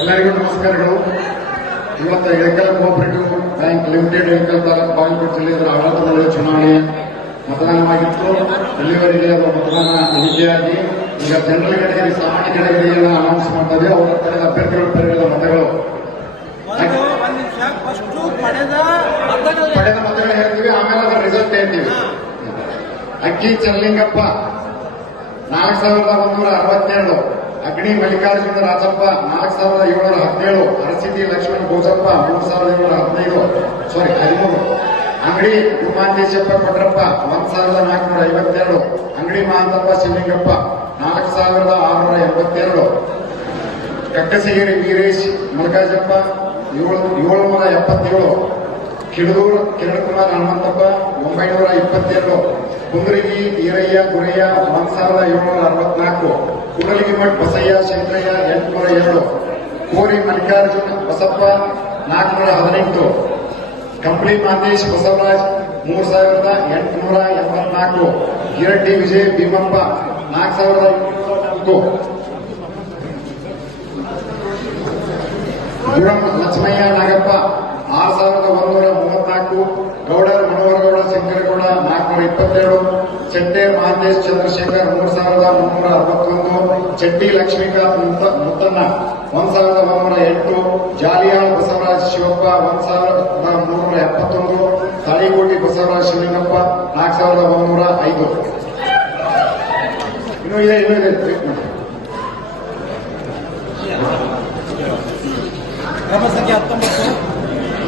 ಎಲ್ಲರಿಗೂ ನಮಸ್ಕಾರಗಳು. ಇವತ್ತು Ilkal co-operative bank limited Ilkal taluk Bagalkot ಜಿಲ್ಲೆಯ ಆಡಳಿತ ಮಂಡಳಿ ಚುನಾವಣೆ ಮತದಾನವಾಗಿತ್ತು. ಇಲ್ಲಿವರೆಗೆ ಅದರ ಮತದಾನ ಎಣಿಕೆಯಾಗಿ ಈಗ ಜನರಲ್ ಕೆಟಗರಿ ಸಾಮಾನ್ಯ ಕೆಟಗರಿಯನ್ನು ಅನೌನ್ಸ್ ಮಾಡ್ತದೆ ಅವರ ಪಡೆದ ಅಭ್ಯರ್ಥಿಗಳು ಪಡೆದ ಮತಗಳು. ಪಡೆದ ಮತಗಳು ಹೇಳ್ತೀವಿ ಆಮೇಲೆ ಅದರ ರಿಸಲ್ಟ್ ಹೇಳ್ತೀವಿ. ಅಕ್ಕಿ ಚರ್ಲಿಂಗಪ್ಪ ನಾಲ್ಕು ಸಾವಿರದ ಒಂದೂರ ಅರವತ್ತೆರಡು. ಅಗ್ನಿ ಮಲ್ಲಿಕಾರ್ಜುನ ರಾಜಪ್ಪ ಸಾವಿರದ ಏಳ್ನೂರ ಹದಿನೇಳು ಅರಸಿಟಿ ಲಕ್ಷ್ಮಣ ಭೋಜಪ್ಪ ಮೂರು ಸಾವಿರದ ಏಳ್ನೂರ ಹದಿನೈದು. ಸಾರಿ ಹದಿಮೂರು. ಅಂಗಡಿ ಉಮಾಂತೇಶಪ್ಪ ಕೊಟ್ರಪ್ಪ ಒಂದ್ ಸಾವಿರದ ನಾಲ್ಕುನೂರ ಐವತ್ತೆರಡು. ಅಂಗಡಿ ಮಹಾಂತಪ್ಪ ಶಿವಲಿಂಗಪ್ಪ ನಾಲ್ಕು ಸಾವಿರದ ಆರುನೂರ ಎಂಬತ್ತೆರಡು. ಕಕ್ಕಸಗಿರಿ ವೀರೇಶ್ ಮಲ್ಕಾಜಪ್ಪ ಏಳು, ಏಳುನೂರ ಎಪ್ಪತ್ತೇಳು. ಕಿಡದೂರು ಕಿರಣ್ ಕುಮಾರ್ ಹನುಮಂತಪ್ಪ ಒಂಬೈನೂರ ಇಪ್ಪತ್ತೆರಡು. ಕುಂದ್ರಿಗಿ, ಈರಯ್ಯ, ಗುರಯ್ಯ ಒಂದ್ ಸಾವಿರದ ಏಳ್ನೂರ ಅರವತ್ನಾಲ್ಕು. ಕೂಡಲಿಗಿಮಠ್ ಬಸಯ್ಯ, ಶಂಕರಯ್ಯ, ಎಂಟುನೂರ ಎರಡು ಕೋರಿ ಮಲ್ಲಿಕಾರ್ಜುನ್, ಬಸಪ್ಪ, ನಾಲ್ಕುನೂರ ಹದಿನೆಂಟು ಕಂಪ್ಲಿ ಮಾತೇಶ್ ಬಸವರಾಜ್, ಮೂರು ಸಾವಿರದ ಎಂಟುನೂರ ಎಂಬತ್ನಾಲ್ಕು ಗಿರಡ್ಡಿ ವಿಜಯ್, ಭೀಮಪ್ಪ, ನಾಲ್ಕು ಸಾವಿರದ ಇಪ್ಪತ್ತು ಗುರಂ ಲಕ್ಷ್ಮಯ್ಯ, ನಾಗಪ್ಪ, ಆರು ಸಾವಿರದ ಒಂದೂರ ಮೂವತ್ನಾಲ್ಕು, ಗೌಡರ್ ಮನೋಹರಗೌಡ, ಶಂಕರಗೌಡ, ನಾಲ್ಕುನೂರ ಇಪ್ಪತ್ತೆರಡು ಚೆಟ್ಟೇರ್ ಮಹಾಂತೇಶ್ ಚಂದ್ರಶೇಖರ್ ಮೂರ್ ಸಾವಿರದ ಮುನ್ನೂರ ಅರವತ್ತೊಂದು ಚೆಟ್ಟಿ ಲಕ್ಷ್ಮೀಕಾಂತ್ ಮುತ್ತ- ಮುತ್ತಣ್ಣ ಒಂದ್ ಸಾವಿರದ ಒಂಬೈನೂರ ಎಂಟು ಜಾಲಿಯಾಳ್ ಬಸವರಾಜ್ ಶಿವಪ್ಪ ಒಂದ್ ಸಾವಿರದ ಮುನ್ನೂರ ಎಪ್ಪತ್ತೊಂದು ತಳಿಗೋಟಿ ಬಸವರಾಜ್ ಶಿವಲಿಂಗಪ್ಪ ನಾಲ್ಕು ಸಾವಿರದ ಒಂಬೈನೂರ ಐದು ಇನ್ನು ಇದೆ ಇನ್ನೂ ಇದೆ ಕ್ರಮಸಂಖ್ಯೆ ಮಾಡಿ. ಕ್ರಮ ಸಂಖ್ಯೆ ಹತ್ತೊಂಬತ್ತು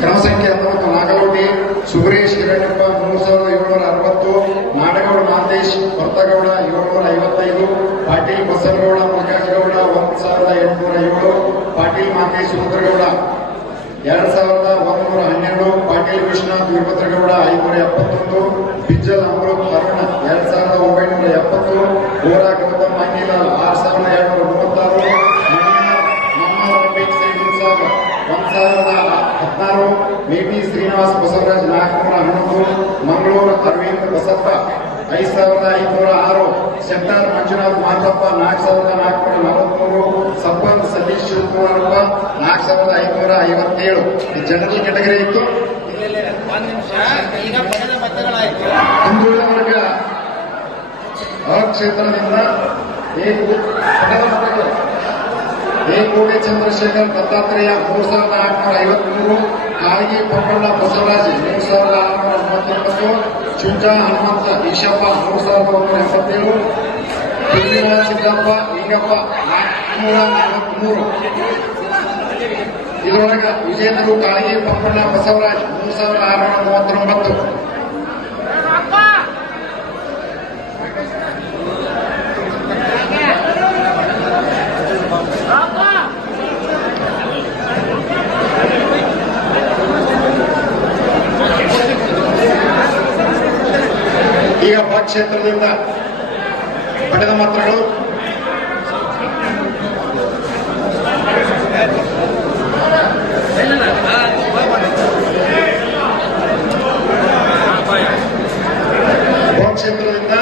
ಕ್ರಮ ಸಂಖ್ಯೆ ಹತ್ತೊಂಬತ್ತು ನಾಗಲೋಟಿ ಸುಬ್ರೇಶ್ ಹಿರಣ್ಣಪ್ಪ ಮೂರು ಸಾವಿರದ ಏಳ್ನೂರ ಅರವತ್ತು ನಾಡಗೌಡ ಮಾಂತೇಶ್ ಭರ್ತಗೌಡ ಏಳ್ನೂರ ಐವತ್ತೈದು ಪಾಟೀಲ್ ಬಸನಗೌಡ ಮಲ್ಕಾಜ್ಗೌಡ ಒಂದು ಸಾವಿರದ ಎಂಟುನೂರ ಏಳು ಪಾಟೀಲ್ ಮಾಂತೇಶ್ ಮುದ್ರಗೌಡ ಎರಡ್ ಸಾವಿರದ ಒಂದೂರ ಹನ್ನೆರಡು ಪಾಟೀಲ್ ವಿಶ್ವನಾಥ್ ವೀರಭದ್ರಗೌಡ ಐನೂರ ಎಪ್ಪತ್ತೊಂದು ಬಿಜ್ಜಲ್ ಅಮೃತ್ ಅರುಣ ಎರಡ್ ಸಾವಿರದ ಒಂಬೈನೂರ ಎಪ್ಪತ್ತು ಗೋರಾ ಮಂಗಳೂರು ಅರವಿಂದ್ ಬಸಪ್ಪ, ಐದು ಸಾವಿರದ ಐನೂರ ಆರು ಶೆಟ್ಟಾರ್ ಮಂಜುನಾಥ್ ಮಾತಪ್ಪ, ನಾಲ್ಕು ಸಾವಿರದ ನಾಲ್ಕುನೂರ ನಲವತ್ಮೂರು ಸಬ್ಬನ್ ಸತೀಶ್ ಶಿವಕುಮಾರಪ್ಪ, ನಾಲ್ಕು ಸಾವಿರದ ಐನೂರ ಐವತ್ತೇಳು. ಜನರಲ್ ಕೆಟಗರಿ ಇತ್ತು. ಹಿಂದುಳಿದ ವರ್ಗ ಆ ಕ್ಷೇತ್ರದಿಂದ ಎ ಕೋ- ಮತಗಳು ಎ ಕೋಟೆ ಚಂದ್ರಶೇಖರ್ ದತ್ತಾತ್ರೇಯ ಮೂರು ಸಾವಿರದ ಆರುನೂರ ಐವತ್ಮೂರು, ಕಾಳಗಿ ಪಪ್ಪಣ್ಣ ಬಸವರಾಜ್ ಮೂರು ಸಾವಿರದ ಆರುನೂರ ಮೂವತ್ತೊಂಬತ್ತು ಚುಂಚಾ ಹನುಮಂತ ಈಶಪ್ಪ ಮೂರು ಸಾವಿರದ ಒಂಬೈನೂರ ಎಪ್ಪತ್ತೇಳು. ಪೃಥ್ವಿರಾಜ್ ಸಿದ್ದಪ್ಪ ಲಿಂಗಪ್ಪ ನಾಲ್ಕುನೂರ ನಲವತ್ಮೂರು. ಇದರೊಳಗೆ ವಿಜೇಂದ್ರ ಕಾಳಗಿ ಪಂಪಣ್ಣ ಬಸವರಾಜ್ ಮೂರು ಸಾವಿರದ ಆರುನೂರ ಮೂವತ್ತೊಂಬತ್ತು. ಈಗ ಕ್ಷೇತ್ರದಿಂದ ಪಡೆದ ಮಾತ್ರಗಳು. ಕ್ಷೇತ್ರದಿಂದ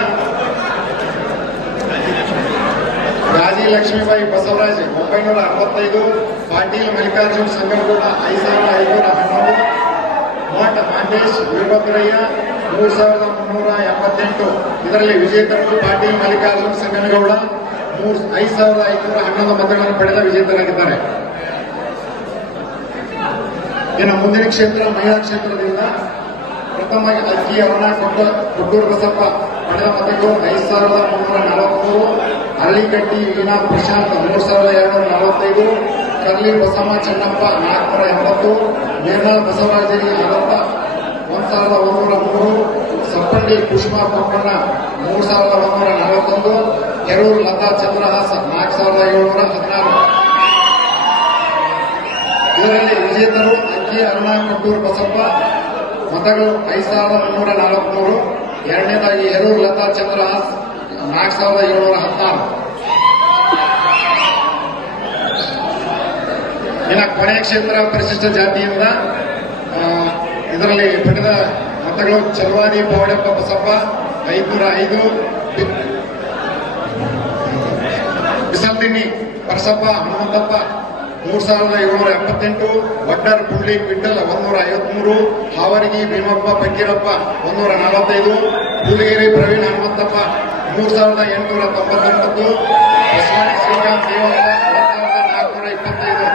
ಗಾಜಿ ಲಕ್ಷ್ಮೀಬಾಯಿ ಬಸವರಾಜ್ ಒಂಬೈನೂರ ಅರವತ್ತೈದು, ಪಾಟೀಲ್ ಮಲ್ಲಿಕಾರ್ಜುನ್ ಸಂಗಮಗೌಡ ಐದು ಸಾವಿರದ ಐನೂರ ಹನ್ನೊಂದು ಮಠ ಮಾಂಡೇಶ್ ವೀರಭದ್ರಯ್ಯ ಮೂರು ಸಾವಿರದ ಮುನ್ನೂರ ಎಪ್ಪತ್ತೆಂಟು ಇದರಲ್ಲಿ ವಿಜೇತರು ಪಾಟೀಲ್, ಮಲ್ಲಿಕಾರ್ಜುನ್ ಸಂಗನಗೌಡ ಮೂರು ಐದು ಸಾವಿರದ ಐದುನೂರ ಹನ್ನೊಂದು ಮತಗಳನ್ನು ಪಡೆದ ವಿಜೇತರಾಗಿದ್ದಾರೆ. ಇನ್ನು ಮುಂದಿನ ಕ್ಷೇತ್ರ ಮಹಿಳಾ ಕ್ಷೇತ್ರದಿಂದ ಪ್ರಥಮ ಅಕ್ಕಿ ಅವನ ಕೊಟ್ಟ ಕೊಟ್ಟೂರು ಬಸಪ್ಪ ಪಡೆದ ಮತಗಳು ಐದು ಸಾವಿರದ ಮುನ್ನೂರ ನಲವತ್ಮೂರು ಅರಳಿಗಟ್ಟಿ ವೀಣಾ, ಪ್ರಶಾಂತ್ ಮೂರು ಸಾವಿರದ ಎರಡುನೂರ ನಲವತ್ತೈದು, ಕರ್ಲಿ ಬಸಮ್ಮ, ಚೆನ್ನಪ್ಪ ನಾಲ್ಕುನೂರ ಎಂಬತ್ತು, ನಿರ್ಮಲ ಬಸವರಾಜರಿ ಅರವತ್ತ ಒಂದು ಸಾವಿರದ ಒಂದೂರ ಮೂರು ಸಪ್ಪಂಡಿ ಕುಸುಮಾ ಪಪ್ಪಣ್ಣ ಮೂರು ಸಾವಿರದ ಒಂಬೈನೂರ ನಲವತ್ತೊಂದು ಕೆರೂರು ಲತಾ ಚಂದ್ರಹಾಸ ನಾಲ್ಕು ಸಾವಿರದ ಏಳುನೂರ ಹದಿನಾರು. ಇದರಲ್ಲಿ ವಿಜೇತರು ಅಕ್ಕಿ ಅರುಣ ಕೊಟ್ಟೂರು ಬಸಪ್ಪ, ಮತಗಳು ಐದು ಸಾವಿರದ ಮುನ್ನೂರ ನಲವತ್ಮೂರು, ಎರಡನೇದಾಗಿ ಎರೂರು ಲತಾ ಚಂದ್ರಹಾಸ್, ನಾಲ್ಕು ಸಾವಿರದ ಏಳುನೂರ ಹದಿನಾರು. ಇನ್ನು ಕೊನೆಯ ಕ್ಷೇತ್ರ ಪರಿಶಿಷ್ಟ ಜಾತಿಯಿಂದ ಇದರಲ್ಲಿ ಪಡೆದ ಮತಗಳು ಚಲವಾದಿ ಬೋಡಪ್ಪ ಬಸಪ್ಪ ಐದುನೂರ ಐದು, ಬಿ- ಬಿಸಲ್ದಿನ್ನಿ ಪರಸಪ್ಪ ಹನುಮಂತಪ್ಪ, ಮೂರ್ ಸಾವಿರದ ಏಳ್ನೂರ ಎಪ್ಪತ್ತೆಂಟು, ವಡ್ಡರ್, ಪುಳ್ಳಿ ವಿಠಲ್ ಒಂದೂರ ಐವತ್ಮೂರು, ಹಾವರಗಿ, ಭೀಮಪ್ಪ ಫಕೀರಪ್ಪ ಒಂದೂರ ನಲವತ್ತೈದು, ಹುಲಿಗೇರಿ, ಪ್ರವೀಣ್, ಹನುಮಂತಪ್ಪ, ಮೂರು ಸಾವಿರದ ಎಂಟುನೂರ ತೊಂಬತ್ತೊಂಬತ್ತು, ಬಸವಣ್ಣ, ಶ್ರೀಕಾಂತ್, ದೇವಪ್ಪ ಸಾವಿರದ ನಾಲ್ಕುನೂರ ಇಪ್ಪತ್ತೈದು.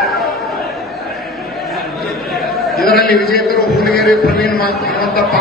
ಇದರಲ್ಲಿ ವಿಜೇತರು ಹುಲಿಗೆರೆ ಪ್ರವೀಣ್ ಮ- ಹನುಮಂತಪ್ಪ